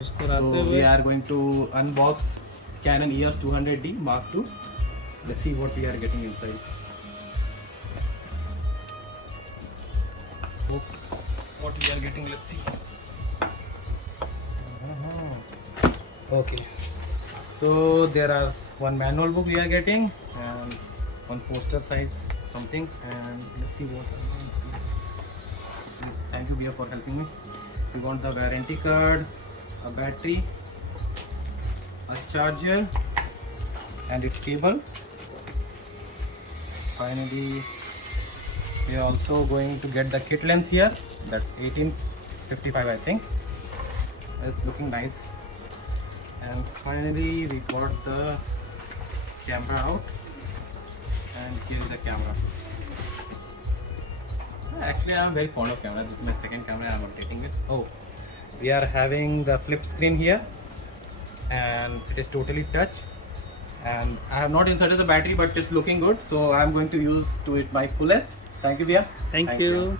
So we are going to unbox Canon EOS 200D Mark II. Let's see what we are getting inside. What we are getting, let's see. Okay, so there are one manual book we are getting and one poster size something, and let's see what. Please, thank you Bia for helping me. We want the warranty card, a battery, a charger and its cable. Finally we are also going to get the kit lens here. That's 1855 I think. It's looking nice. And finally we got the camera out, and here is the camera. Actually I am very fond of camera. This is my second camera I am rotating with. Oh, we are having the flip screen here and it is totally touch, and I have not inserted the battery but it's looking good, so I am going to use to it my fullest. Thank you Dia. Thank you.